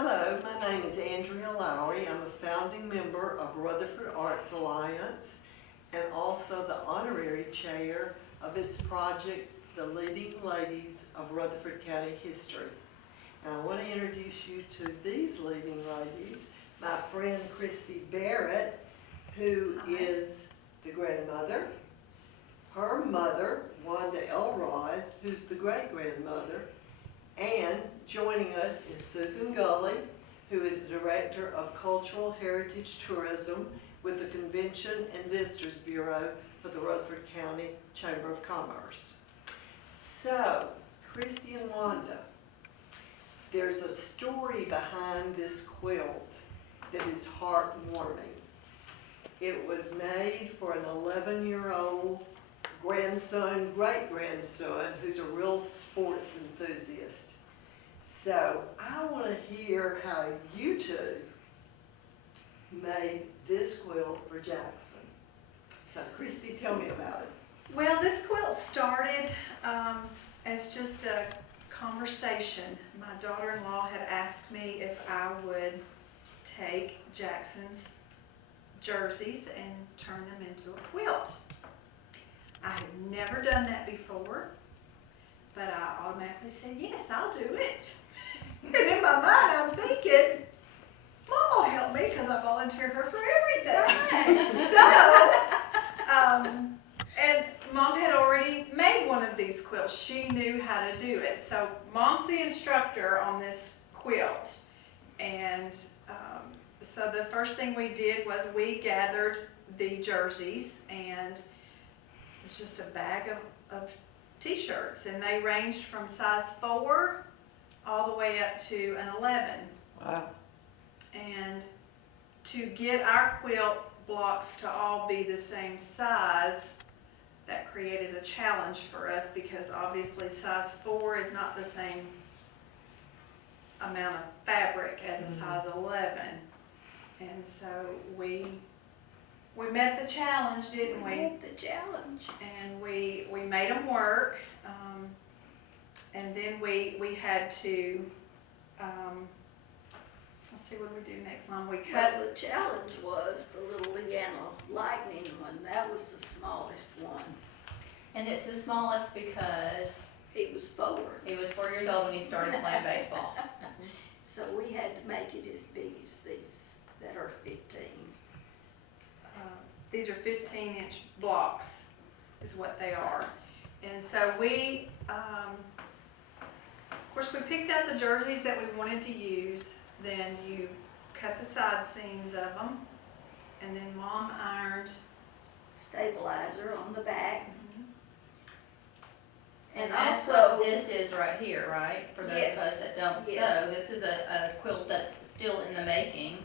Hello, my name is Andrea Lowry. I'm a founding member of Rutherford Arts Alliance and also the honorary chair of its project, The Leading Ladies of Rutherford County History. And I want to introduce you to these leading ladies. My friend Christie Barret, who is the grandmother, her mother, Wanda Elrod, who's the great-grandmother, and joining us is Susan Gulley, who is the Director of Cultural Heritage Tourism with the Convention and Visitors Bureau for the Rutherford County Chamber of Commerce. So, Christie and Wanda, there's a story behind this quilt that is heartwarming. It was made for an 11-year-old grandson, great-grandson, who's a real sports enthusiast. So I want to hear how you two made this quilt for Jackson. So Christie, tell me about it. Well, this quilt started as just a conversation. My daughter-in-law had asked me if I would take Jackson's jerseys and turn them into a quilt. I had never done that before, but I automatically said, yes, I'll do it. And in my mind, I'm thinking, Mom will help me because I volunteer her for everything. And Mom had already made one of these quilts. She knew how to do it. So Mom's the instructor on this quilt. And so the first thing we did was we gathered the jerseys, and it's just a bag of t-shirts, and they ranged from size 4 all the way up to an 11. Wow. And to get our quilt blocks to all be the same size, that created a challenge for us because obviously size 4 is not the same amount of fabric as a size 11. And so we met the challenge, didn't we? We met the challenge. And we made them work, and then we had to, let's see what we do next, Mom. We cut. Well, the challenge was the little Leanna Lightning one. That was the smallest one. And it's the smallest because He was 4. he was 4 years old when he started playing baseball. So we had to make it as big as these that are 15. These are 15-inch blocks is what they are. And so we, of course, we picked out the jerseys that we wanted to use. Then you cut the side seams of them. And then Mom ironed. Stabilizer on the back. And And that's also- what this is right here, right? For those Yes. of us that don't Yes. sew, this is a quilt that's still in the making.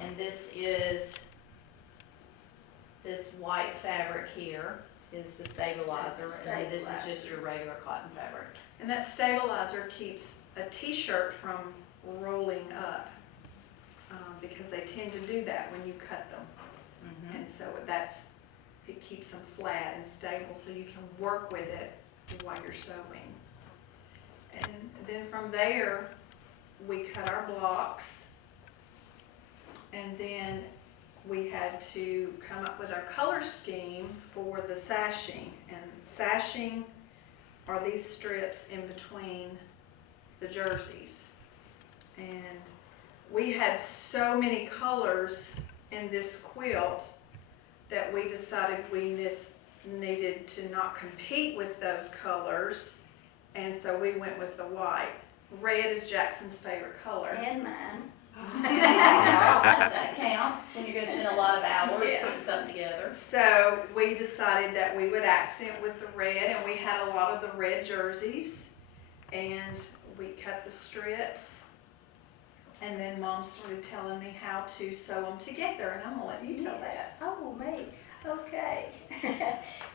And this is, this white fabric here is the stabilizer. That's the And then this is stabilizer. just your regular cotton fabric. And that stabilizer keeps a t-shirt from rolling up because they tend to do that when you cut them. And so it keeps them flat and stable so you can work with it while you're sewing. And then from there, we cut our blocks, and then we had to come up with our color scheme for the sashing. And sashing are these strips in between the jerseys. And we had so many colors in this quilt that we decided we just needed to not compete with those colors, and so we went with the white. Red is Jackson's favorite color. And mine. That counts when you're going to spend a lot of hours Yes. putting something together. So we decided that we would accent with the red, and we had a lot of the red jerseys, and we cut the strips, and then Mom started telling me how to sew them together, and I'm gonna let you tell Yes. that. Oh, me. Okay.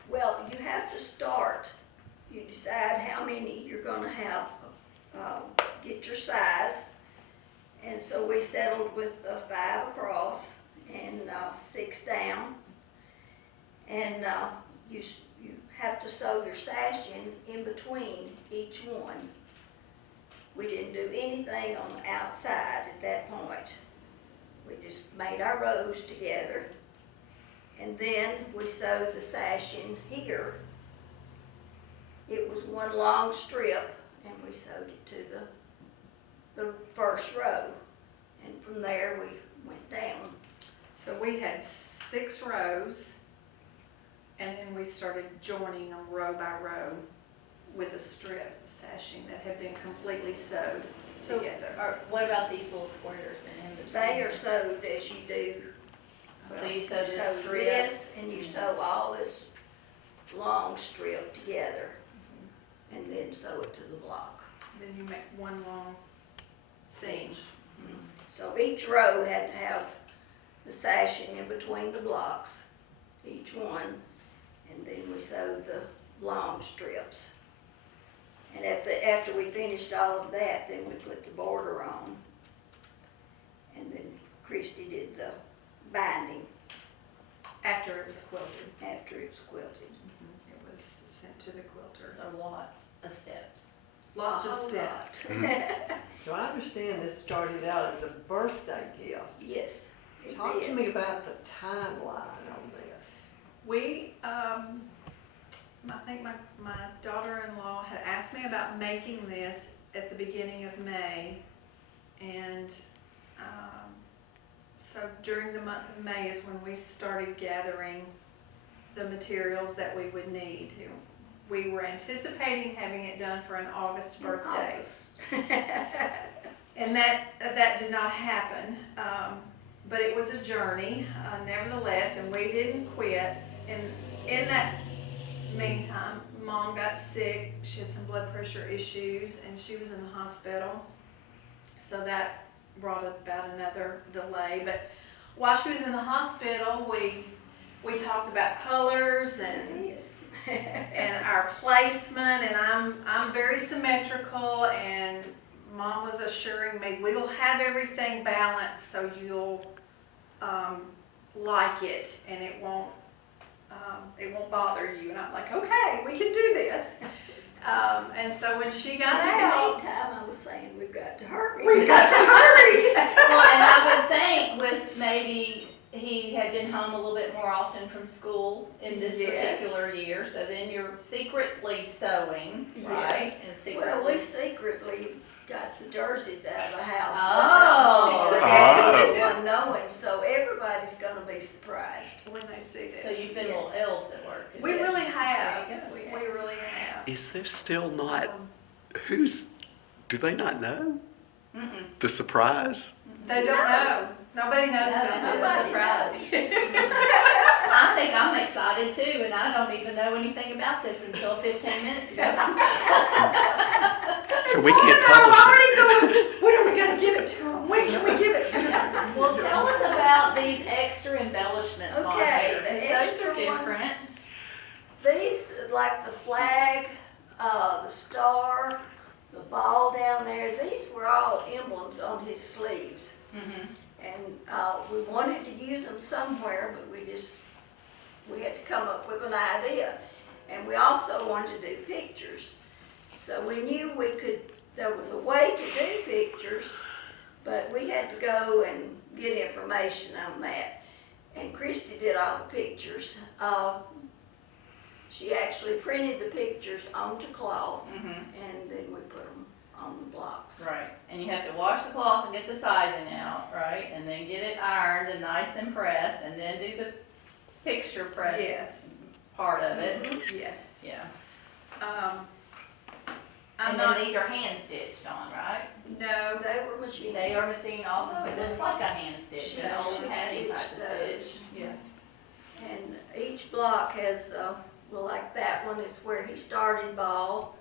Well, you have to start. You decide how many you're going to have, get your size. And so we settled with 5 across and 6 down. And you have to sew your sash in between each one We didn't do anything on the outside at that point. We just made our rows together. And then we sewed the sash in here. It was one long strip, and we sewed it to the first row. And from there, we went down. So we had 6 rows, and then we started joining them row by row with a strip sashing that had been completely sewed together. Or what about these little squares in between? They are sewed as you do. So you sew this sew strip? this, and you sew all this long strip together, and then sew it to the block. Then you make one long seam. So each row had to have the sashing in between the blocks, each one, and then we sewed the long strips. And after we finished all of that, then we put the border on. And then Christie did the binding After it was quilted, after it was quilted. it was sent to the quilter. So lots of steps. Lots of A whole steps. lot. So I understand this started out as a birthday gift. Yes, it Talk to did. me about the timeline on this. We, I think my daughter-in-law had asked me about making this at the beginning of May. And so during the month of May is when we started gathering the materials that we would need. We were anticipating having it done for an August birthday. August. And that did not happen, but it was a journey nevertheless, and we didn't quit. And in that meantime, Mom got sick. She had some blood pressure issues, and she was in the hospital. So that brought about another delay. But while she was in the hospital, we talked about colors and our placement, and I'm very symmetrical, and Mom was assuring me we will have everything balanced so you'll like it and it won't bother you. And I'm like, okay, we can do this. And so when she got In the out, meantime, I was saying, we've got to hurry. we got to hurry. Well, and I would think with maybe he had been home a little bit more often from school in this Yes. particular year, so then you're secretly sewing, right? Yes. And Well, we secretly. secretly got the jerseys out of the house. Oh. Without anyone knowing, so everybody's gonna be surprised. When they see this. So you've been Yes. little elves at work. We Yes. really have. There you go. We really have. Is there still not, Um, do they not know Mm-mm. the surprise? They don't know. Nobody knows No, about this is this. a surprise. I think I'm excited too, and I don't even know anything about this until 15 minutes ago. So we can't publish it. When are we gonna give it to them? When can we give it to them? Well, tell us about these extra embellishments on Okay, here, the 'cause those extra are different. ones. These, like the flag, the star, the ball down there, these were all emblems on his sleeves. Mhm. And we wanted to use them somewhere, but we had to come up with an idea. And we also wanted to do pictures. So we knew there was a way to do pictures, but we had to go and get information on that. And Christie did all the pictures. She actually printed the pictures onto cloth, Mhm. and then we put them on the blocks. Right, and you have to wash the cloth and get the sizing out, right? And then get it ironed and nice and pressed, and then do the picture press Yes, part of it. yes. Yeah. I'm And not, then these are hand stitched on, right? no, They were machine. They are machine also. It looks like a hand stitch, She an old actually tatty type of stitched stitch. those. Yeah. And each block has, well, like that one is where he started ball.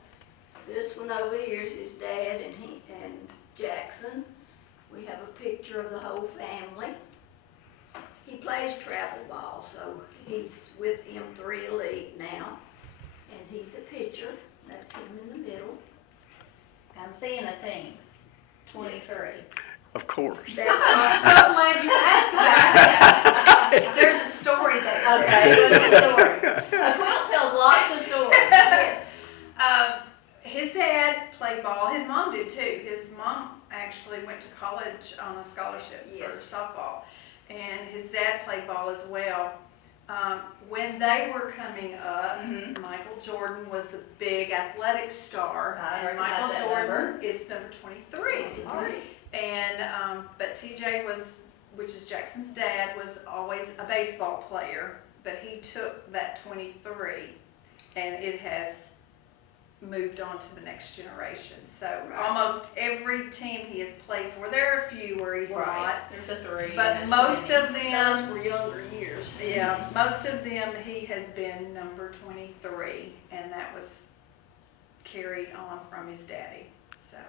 This one over here is his dad and Jackson. We have a picture of the whole family. He plays travel ball, so he's with M3 Elite now. And he's a pitcher. That's him in the middle. I'm seeing a theme, 23. Of course. That's I'm so glad you asked about it. There's a story there. Okay, what's the story? A quilt tells lots of stories. yes. His dad played played ball. His mom did too. His mom actually went to college on a scholarship for Yes. softball. And his dad played ball as well. When they were coming up, Mhm. Michael Jordan was the big athletic star. I And recognize Michael that Jordan number. is number 23. And, but TJ was, which is Jackson's dad, was always a baseball player, but he took that 23 and it has moved on to the next generation. So Right. almost every team he has played for, there are a few where he's Right, there's a 3. not, and but a most 20. of Those them, were younger years. yeah, most of them he has been number 23, and that was carried on from his daddy. So